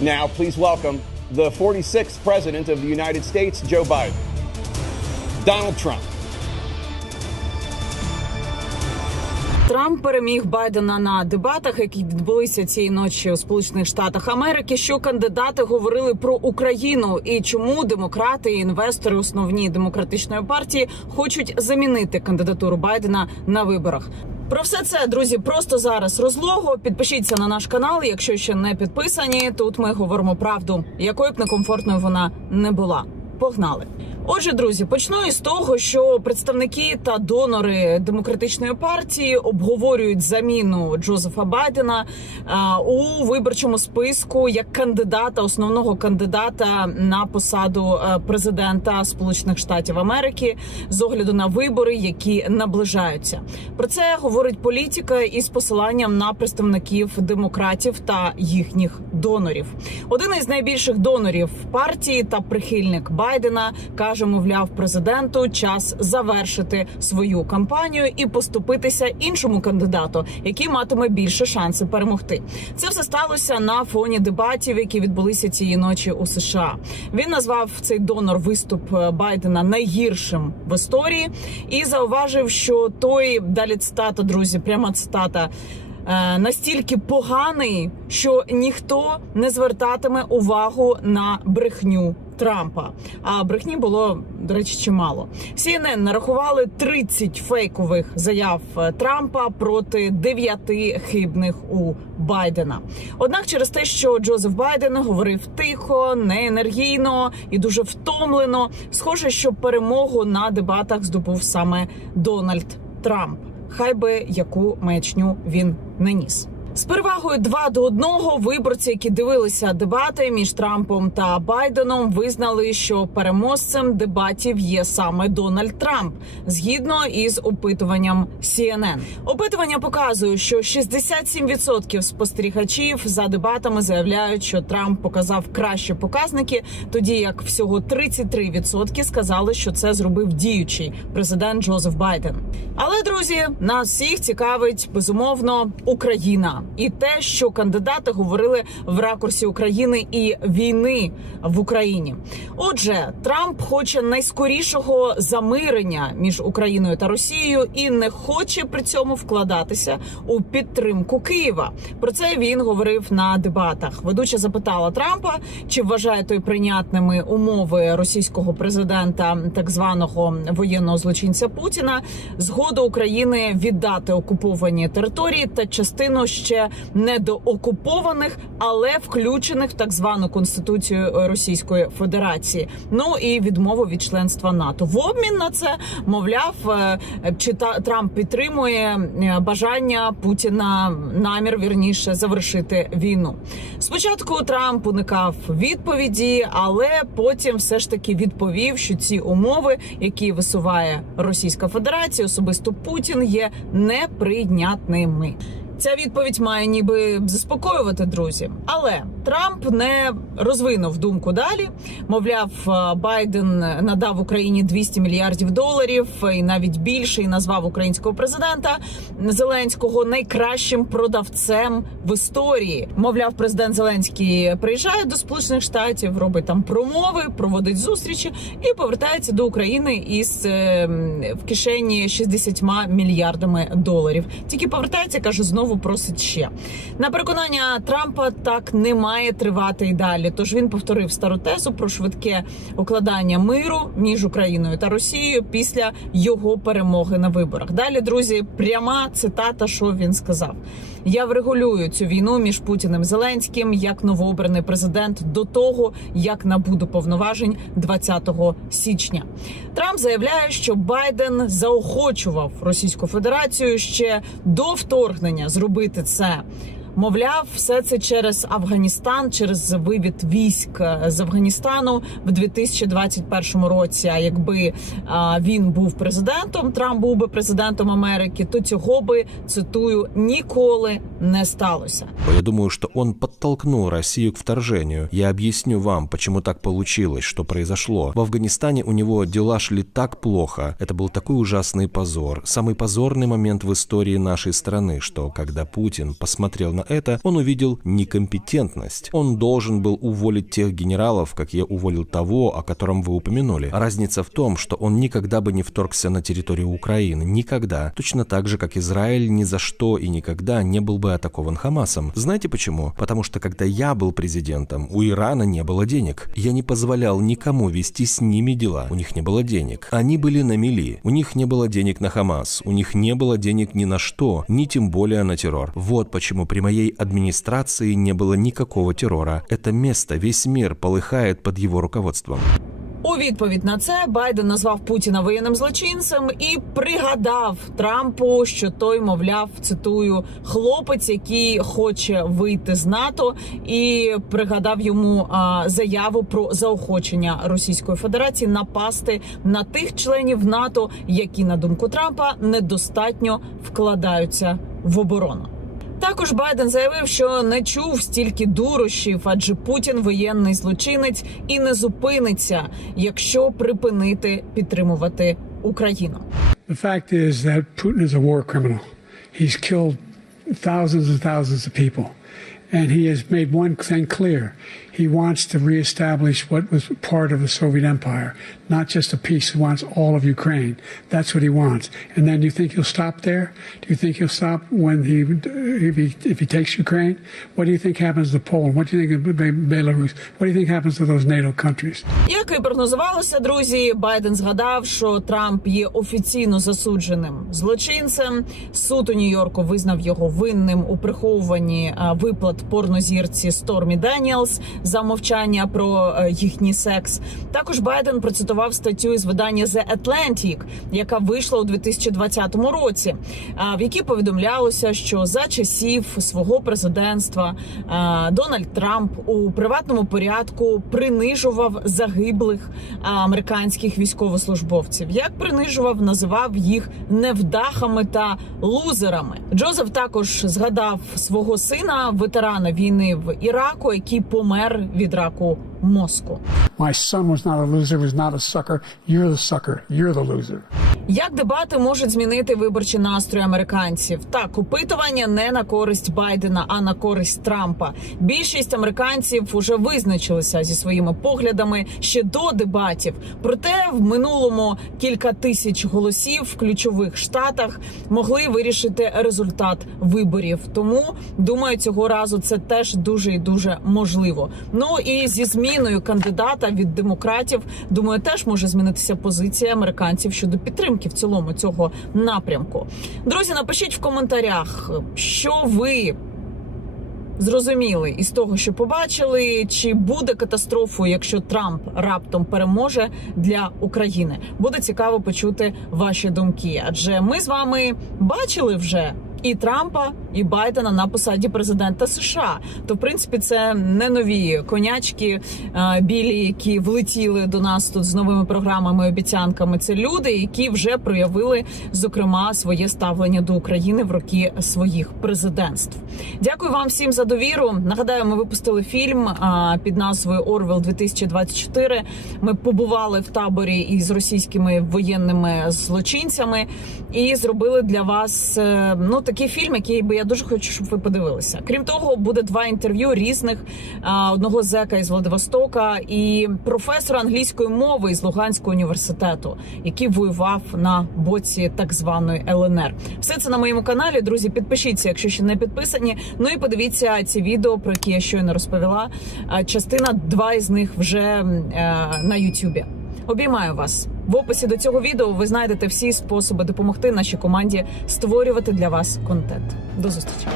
Now, please welcome the 46th President of the United States, Joe Biden. Donald Trump. Трамп переміг Байдена на дебатах, які відбулися цієї ночі у Сполучених Штатах Америки. Що кандидати говорили про Україну і чому демократи і інвестори основні демократичної партії хочуть замінити кандидатуру Байдена на виборах. Про все це, друзі, просто зараз розлого. Підпишіться на наш канал, якщо ще не підписані. Тут ми говоримо правду, якою б некомфортною вона не була. Погнали. Отже, друзі, почну із того, що представники та донори демократичної партії обговорюють заміну Джозефа Байдена у виборчому списку як кандидата, основного кандидата на посаду президента Сполучених Штатів Америки з огляду на вибори, які наближаються. Про це говорить політика із посиланням на представників демократів та їхніх донорів. Один із найбільших донорів партії та прихильник Байдена каже, мовляв, президенту час завершити свою кампанію і поступитися іншому кандидату, який матиме більше шанси перемогти. Це все сталося на фоні дебатів, які відбулися цієї ночі у США. Він назвав цей донор виступ е, Байдена найгіршим в історії і зауважив, що той далі цитата, друзі, пряма цитата. е, Настільки поганий, що ніхто не звертатиме увагу на брехню Трампа. А брехні було до речі чимало. CNN нарахували 30 фейкових заяв е, Трампа проти 9 хибних у Байдена. Однак, через те, що Джозеф Байден говорив тихо, неенергійно і дуже втомлено, схоже, що перемогу на дебатах здобув саме Дональд Трамп. Хай би яку маячню він не ніс. З перевагою 2 до 1 виборці, які дивилися дебати між Трампом та Байденом, визнали, що переможцем дебатів є саме Дональд Трамп, згідно із опитуванням CNN. Опитування показує, що 67% спостерігачів за дебатами заявляють, що Трамп показав кращі показники, тоді як всього 33% сказали, що це зробив діючий президент Джозеф Байден. Але друзі, нас всіх цікавить безумовно Україна і те, що кандидати говорили в ракурсі України і війни в Україні. Отже, Трамп хоче найскорішого замирення між Україною та Росією і не хоче при цьому вкладатися у підтримку Києва. Про це він говорив на дебатах. Ведуча запитала Трампа, чи вважає той прийнятними умови російського президента, так званого воєнного злочинця Путіна, згоду України віддати окуповані території та частину ще недоокупованих, але включених в так звану конституцію Російської Федерації. Ну і відмову від членства НАТО. В обмін на це мовляв, е, чи Трамп підтримує е, бажання Путіна намір вірніше завершити війну. Спочатку Трамп уникав відповіді, але потім все ж таки відповів, що ці умови, які висуває Російська Федерація, особисто Путін, є неприйнятними. Ця відповідь має ніби заспокоювати друзі, але Трамп не розвинув думку далі. Мовляв, е, Байден надав Україні 200 мільярдів доларів і навіть більше, і назвав українського президента Зеленського найкращим продавцем в історії. Мовляв, президент Зеленський приїжджає до Сполучених Штатів, робить там промови, проводить зустрічі і повертається до України із е, в кишені 60 мільярдами доларів. Тільки повертається, каже, знову просить ще на переконання Трампа. Так не має тривати і далі. Тож він повторив стару тезу про швидке укладання миру між Україною та Росією після його перемоги на виборах. Далі, друзі, пряма цитата, що він сказав: Я врегулюю цю війну між Путіним і Зеленським як новообраний президент до того, як набуду повноважень 20 січня. Трамп заявляє, що Байден заохочував Російську Федерацію ще до вторгнення зробити це. Мовляв, все це через Афганістан, через вивід військ з Афганістану в 2021 році. А якби а, він був президентом, Трамп був би президентом Америки, то цього би цитую ніколи не сталося. Я думаю, что он подтолкнул Россию к вторжению. Я объясню вам, почему так получилось, что произошло. В Афганистане у него дела шли так плохо. Это был такой ужасный позор. Самый позорный момент в истории нашей страны, что когда Путин посмотрел на на это, он увидел некомпетентность. Он должен был уволить тех генералов, как я уволил того, о котором вы упомянули. Разница в том, что он никогда бы не вторгся на территорию Украины. Никогда. Точно так же, как Израиль ни за что и никогда не был бы атакован Хамасом. Знаете почему? Потому что когда я был президентом, у Ирана не было денег. Я не позволял никому вести с ними дела. У них не было денег. Они были на мели. У них не было денег на Хамас. У них не было денег ни на что, ни тем более на террор. Вот почему при моей администрации не было никакого террора. Это место, весь мир полыхает под его руководством. У відповідь на це Байден назвав Путіна воєнним злочинцем і пригадав Трампу, що той, мовляв, цитую, хлопець, який хоче вийти з НАТО, і пригадав йому а, заяву про заохочення Російської Федерації напасти на тих членів НАТО, які, на думку Трампа, недостатньо вкладаються в оборону. Також Байден заявив, що не чув стільки дурощів, адже Путін воєнний злочинець і не зупиниться, якщо припинити підтримувати Україну. The fact is that Putin is a war criminal. He's killed thousands and thousands of people. And he has made one thing clear. He wants to reestablish what was part of the Soviet Empire, not just a piece. He wants all of Ukraine. That's what he wants. And then do you think he'll stop there? Do you think he'll stop when he if he if he takes Ukraine? What do you think happens to Poland? What do you think of Belarus? What do you think happens to those NATO countries? Як і прогнозувалося, друзі, Байден згадав, що Трамп є офіційно засудженим злочинцем. Суд у Нью-Йорку визнав його винним у приховуванні виплат порнозірці Стормі Деніелс за мовчання про е, їхній секс. Також Байден процитував статтю із видання The Atlantic, яка вийшла у 2020 році, а, в якій повідомлялося, що за часів свого президентства Дональд Трамп у приватному порядку принижував загиблих американських військовослужбовців. Як принижував, називав їх невдахами та лузерами. Джозеф також згадав свого сина, ветерана війни в Іраку, який помер від раку мозку. My son was not a loser, was not a sucker. You're the sucker. You're the loser. Як дебати можуть змінити виборчі настрої американців? Так, опитування не на користь Байдена, а на користь Трампа. Більшість американців уже визначилися зі своїми поглядами ще до дебатів. Проте в минулому кілька тисяч голосів в ключових штатах могли вирішити результат виборів. Тому думаю, цього разу це теж дуже і дуже можливо. Ну і зі зміною кандидата від демократів, думаю, теж може змінитися позиція американців щодо підтримки в цілому цього напрямку. Друзі, напишіть в коментарях, що ви. Зрозуміли із того, що побачили, чи буде катастрофою, якщо Трамп раптом переможе для України. Буде цікаво почути ваші думки. Адже ми з вами бачили вже і Трампа, і Байдена на посаді президента США. То в принципі це не нові конячки е, білі, які влетіли до нас тут з новими програмами, обіцянками. Це люди, які вже проявили зокрема своє ставлення до України в роки своїх президентств. Дякую вам всім за довіру. Нагадаю, ми випустили фільм під назвою Орвел 2024 Ми побували в таборі із російськими воєнними злочинцями і зробили для вас е, ну такий фільм, який би я дуже хочу, щоб ви подивилися. Крім того, буде два інтерв'ю різних одного зека із Владивостока і професора англійської мови із Луганського університету, який воював на боці так званої ЛНР. Все це на моєму каналі. Друзі, підпишіться, якщо ще не підписані. Ну і подивіться ці відео, про які я щойно розповіла. Частина два із них вже е, на Ютубі. Обіймаю вас в описі до цього відео. Ви знайдете всі способи допомогти нашій команді створювати для вас контент. До зустрічі.